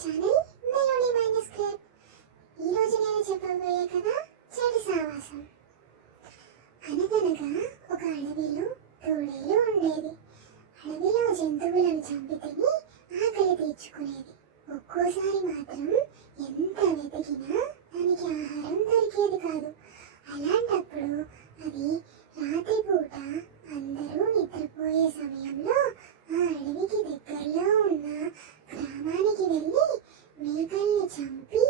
Channel melody మైనస్క్రిప్ట్. ఈ రోజు నేను చెప్పబోయే కథ చెడు సావాసం. అనగనగా ఒక అడవిలో తోడేలు ఉండేది. అడవిలో జంతువులను చంపి తిని ఆకలి తీర్చుకునేది. ఒక్కోసారి మాత్రం ఎంత వెతికినా దానికి ఆహారం దొరికేది కాదు. అలాంటప్పుడు అది రాత్రిపూట అందరూ నిద్రపోయే సమయంలో ఆ అడవికి దగ్గరలో ఉన్న గ్రామానికి వెళ్ళి మేకల్ని చంపి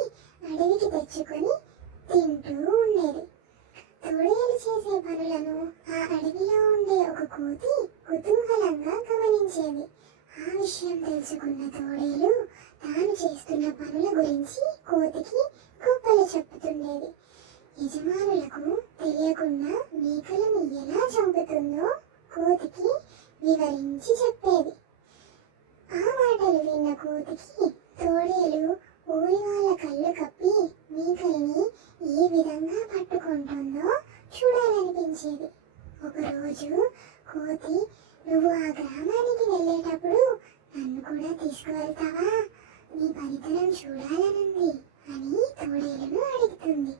అడవికి తెచ్చుకొని తింటూ ఉండేది. తోడేలు చేసే పనులను ఆ అడవిలో ఉండే ఒక కోతి కుతూహలంగా గమనించేది. ఆ విషయం తెలుసుకున్న తోడేలు తాను చేస్తున్న పనుల గురించి కోతికి గొప్పలు చెప్పుతుండేది. యజమానులకు తెలియకుండా మేకలను ఎలా చంపుతుందో కోతికి వివరించి చెప్పేది. ఆ మాటలు విన్న కోతికి తోడేలు ఊరి వాళ్ళ కళ్ళు కప్పి మేకల్ని ఏ విధంగా పట్టుకుంటుందో చూడాలనిపించేది. ఒకరోజు కోతి, నువ్వు ఆ గ్రామానికి వెళ్ళేటప్పుడు నన్ను కూడా తీసుకువెళ్తావా? నీ పనితనం చూడాలనుంది అని తోడేలును అడుగుతుంది.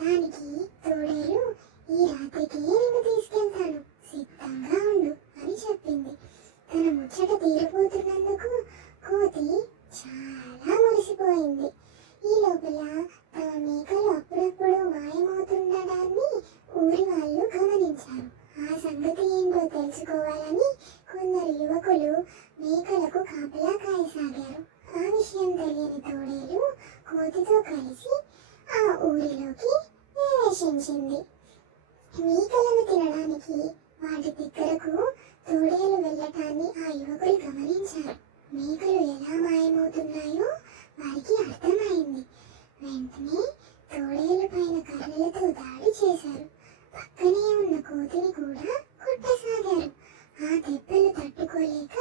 దానికి తోడేలు, ఈ రాత్రికి నిన్ను తీసుకెళ్తాను, సిద్ధంగా ఉండు అని చెప్పింది. తన ముచ్చట తీరిపోతున్నందుకు కోతి చాలా మురిసిపోయింది. ఈ లోపల తమ మేకలు అప్పుడప్పుడు మాయమవుతుండడాన్ని ఊరి వాళ్ళు గమనించారు. ఆ సంగతి ఏంటో తెలుసుకోవాలని కొందరు యువకులు మేకలకు కాపలా కాయసాగారు. ఆ విషయం తెలియని తోడేలు కోతితో కలిసి ఆ ఊరిలోకి ప్రవేశించింది. మేకలను తినడానికి వాటి దగ్గరకు తోడేలు వెళ్ళటాన్ని ఆ యువకులు గమనించారు. మేకలు ఎలా మాయమవుతున్నాయో వారికి అర్థమైంది. వెంటనే తోడేలు పైన కర్రలతో దాడి చేశారు. పక్కనే ఉన్న కోతిని కూడా కొట్టసాగారు. ఆ దెబ్బలు తట్టుకోలేక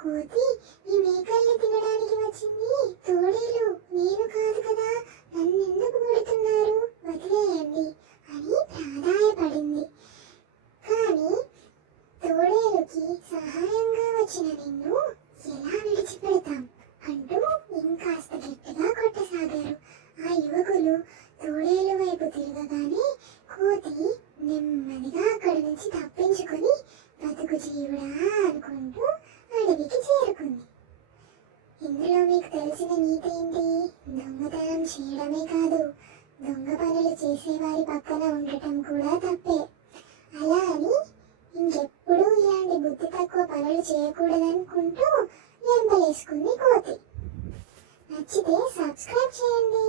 కోతి, ఈ మేకల్ని తినడానికి వచ్చింది తోడేలు, నేను కాదు కదా, నన్నెందుకు కొడుతున్నారు, వదిలేయండి అని ప్రాధాయపడింది. కానీ తోడేలుకి సహాయంగా వచ్చిన నిన్ను ఎలా విడిచిపెడతాం అంటూ ఇంకాస్త గట్టిగా కొట్టసాగారు. ఆ యువకులు తోడేలు వైపు తిరగగానే కోతి నెమ్మదిగా అక్కడి నుంచి తప్పించుకొని బతుకు జీవుడా అనుకుంటూ అడవికి చేరుకుంది. ఇందులో మీకు తెలిసిన నీతి ఏంటి? దొంగతనం చేయడమే కాదు, దొంగ పనులు చేసేవారి పక్కన ఉండటం కూడా తప్పే. అలా అని ఇంకెప్పుడు ఇలాంటి బుద్ధి తక్కువ పనులు చేయకూడదనుకుంటూ లెంపలేసుకుంది కోతి. నచ్చితే సబ్స్క్రైబ్ చేయండి.